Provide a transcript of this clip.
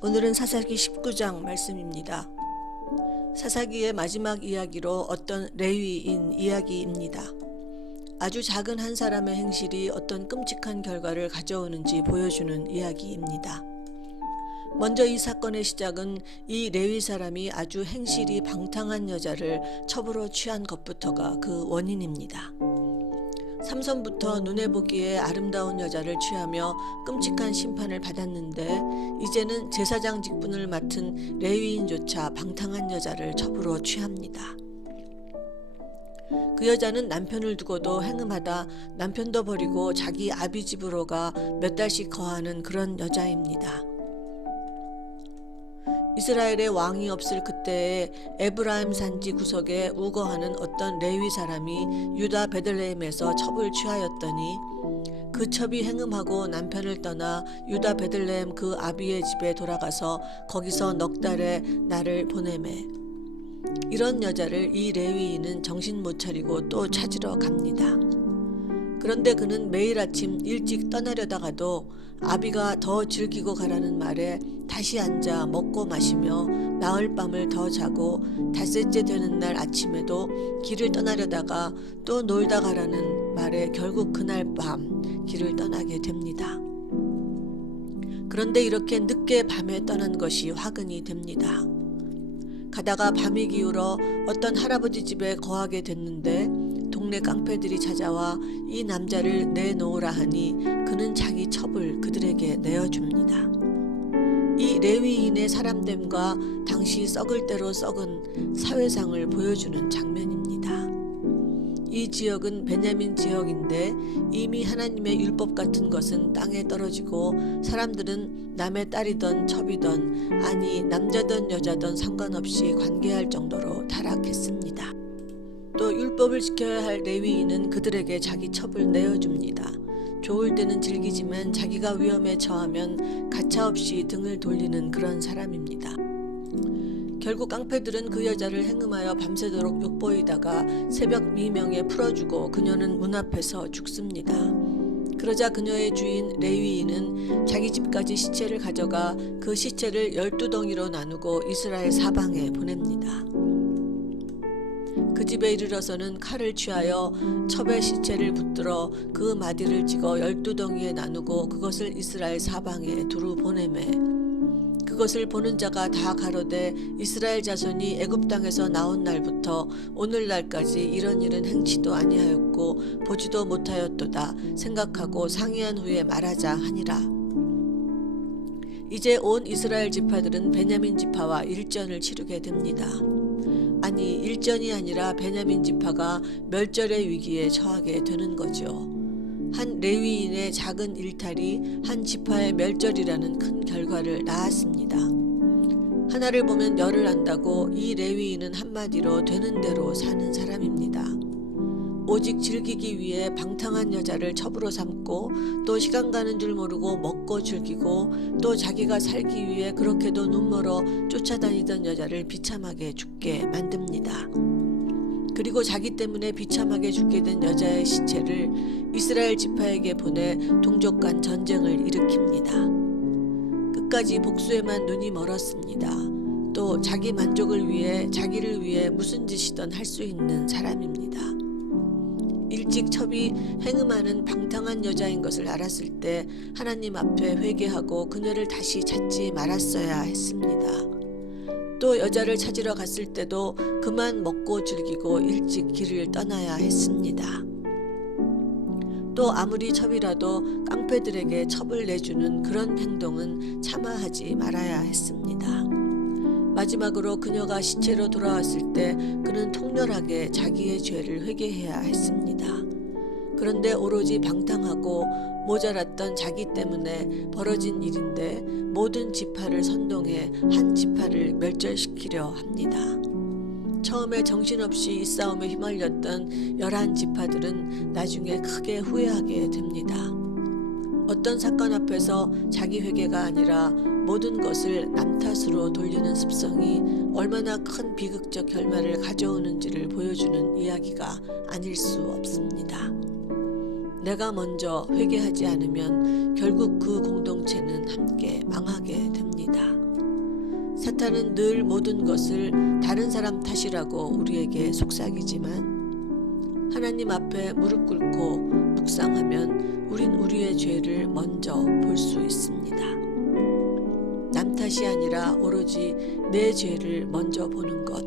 오늘은 사사기 19장 말씀입니다. 사사기의 마지막 이야기로 어떤 레위인 이야기입니다. 아주 작은 한 사람의 행실이 어떤 끔찍한 결과를 가져오는지 보여주는 이야기입니다. 먼저 이 사건의 시작은 이 레위 사람이 아주 행실이 방탕한 여자를 첩으로 취한 것부터가 그 원인입니다. 삼손부터 눈에 보기에 아름다운 여자를 취하며 끔찍한 심판을 받았는데 이제는 제사장 직분을 맡은 레위인조차 방탕한 여자를 첩으로 취합니다. 그 여자는 남편을 두고도 행음하다 남편도 버리고 자기 아비 집으로 가 몇 달씩 거하는 그런 여자입니다. 이스라엘의 왕이 없을 그때에 에브라임 산지 구석에 우거하는 어떤 레위 사람이 유다 베들레헴에서 첩을 취하였더니 그 첩이 행음하고 남편을 떠나 유다 베들레헴 그 아비의 집에 돌아가서 거기서 넉 달의 날을 보내매 이런 여자를 이 레위인은 정신 못 차리고 또 찾으러 갑니다. 그런데 그는 매일 아침 일찍 떠나려다가도 아비가 더 즐기고 가라는 말에 다시 앉아 먹고 마시며 나흘 밤을 더 자고 닷새째 되는 날 아침에도 길을 떠나려다가 또 놀다 가라는 말에 결국 그날 밤 길을 떠나게 됩니다. 그런데 이렇게 늦게 밤에 떠난 것이 화근이 됩니다. 가다가 밤이 기울어 어떤 할아버지 집에 거하게 됐는데 동네 깡패들이 찾아와 이 남자를 내놓으라 하니 그는 자기 첩을 그들에게 내어줍니다. 이 레위인의 사람됨과 당시 썩을 대로 썩은 사회상을 보여주는 장면입니다. 이 지역은 베냐민 지역인데 이미 하나님의 율법 같은 것은 땅에 떨어지고 사람들은 남의 딸이든 첩이든 아니 남자든 여자든 상관없이 관계할 정도로 타락했습니다. 또 율법을 지켜야 할 레위인은 그들에게 자기 첩을 내어줍니다. 좋을 때는 즐기지만 자기가 위험에 처하면 가차없이 등을 돌리는 그런 사람입니다. 결국 깡패들은 그 여자를 행음하여 밤새도록 욕보이다가 새벽 미명에 풀어주고 그녀는 문 앞에서 죽습니다. 그러자 그녀의 주인 레위인은 자기 집까지 시체를 가져가 그 시체를 12덩이로 나누고 이스라엘 사방에 보냅니다. 그 집에 이르러서는 칼을 취하여 첩의 시체를 붙들어 그 마디를 찍어 12덩이에 나누고 그것을 이스라엘 사방에 두루 보내매 그것을 보는 자가 다 가로되 이스라엘 자손이 애굽 땅에서 나온 날부터 오늘날까지 이런 일은 행치도 아니하였고 보지도 못하였도다 생각하고 상의한 후에 말하자 하니라. 이제 온 이스라엘 지파들은 베냐민 지파와 일전을 치르게 됩니다. 아니 일전이 아니라 베냐민 지파가 멸절의 위기에 처하게 되는 거죠. 한 레위인의 작은 일탈이 한 지파의 멸절이라는 큰 결과를 낳았습니다. 하나를 보면 열을 안다고 이 레위인은 한마디로 되는 대로 사는 사람입니다. 오직 즐기기 위해 방탕한 여자를 첩으로 삼고 또 시간 가는 줄 모르고 먹고 즐기고 또 자기가 살기 위해 그렇게도 눈멀어 쫓아다니던 여자를 비참하게 죽게 만듭니다. 그리고 자기 때문에 비참하게 죽게 된 여자의 시체를 이스라엘 지파에게 보내 동족 간 전쟁을 일으킵니다. 끝까지 복수에만 눈이 멀었습니다. 또 자기 만족을 위해 자기를 위해 무슨 짓이든 할 수 있는 사람입니다. 일찍 첩이 행음하는 방탕한 여자인 것을 알았을 때 하나님 앞에 회개하고 그녀를 다시 찾지 말았어야 했습니다. 또 여자를 찾으러 갔을 때도 그만 먹고 즐기고 일찍 길을 떠나야 했습니다. 또 아무리 첩이라도 깡패들에게 첩을 내주는 그런 행동은 차마 하지 말아야 했습니다. 마지막으로 그녀가 시체로 돌아왔을 때 그는 통렬하게 자기의 죄를 회개해야 했습니다. 그런데 오로지 방탕하고 모자랐던 자기 때문에 벌어진 일인데 모든 지파를 선동해 한 지파를 멸절시키려 합니다. 처음에 정신없이 이 싸움에 휘말렸던 11지파들은 나중에 크게 후회하게 됩니다. 어떤 사건 앞에서 자기 회개가 아니라 모든 것을 남 탓으로 돌리는 습성이 얼마나 큰 비극적 결말을 가져오는지를 보여주는 이야기가 아닐 수 없습니다. 내가 먼저 회개하지 않으면 결국 그 공동체는 함께 망하게 됩니다. 사탄은 늘 모든 것을 다른 사람 탓이라고 우리에게 속삭이지만 하나님 앞에 무릎 꿇고 묵상하면 우린 우리의 죄를 먼저 볼 수 있습니다. 남 탓이 아니라 오로지 내 죄를 먼저 보는 것,